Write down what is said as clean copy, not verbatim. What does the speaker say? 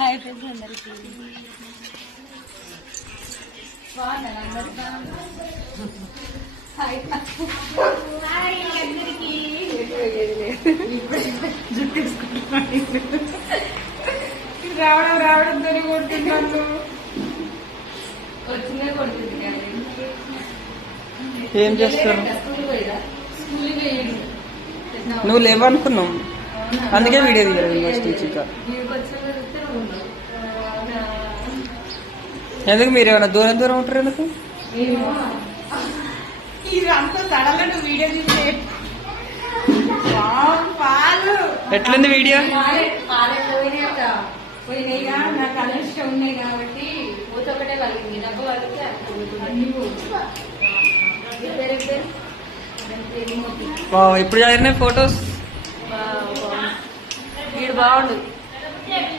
hi friends అందరికీ బాగున్నాను అందరికీ హాయ్ హాయ్ అందరికీ జుట్టు తీసుకుంటున్నాను రావడంతో కొడుతున్నాను వచ్చిందే కొడుతుంది ఏం చేస్తారు స్కూల్ పోయిదా స్కూల్ పోయాడు నువ్వు లేవనుకున్నావు అందుకే వీడియో తీయలేదు యూనివర్సిటీ ఎందుకు మీరు ఏమైనా దూరం దూరం ఉంటారు ఎందుకు అంతా సడన్గా నువ్వు వీడియో తీసే పాలు ఎట్లుంది వీడియో పోయినాయిగా నాకు అలర్షిగా ఉన్నాయి కాబట్టి ఊత ఒకటే కలిగింది డబ్బు కలిగితే ఇప్పుడు చదివిన ఫొటోస్ వీడు బాగుండు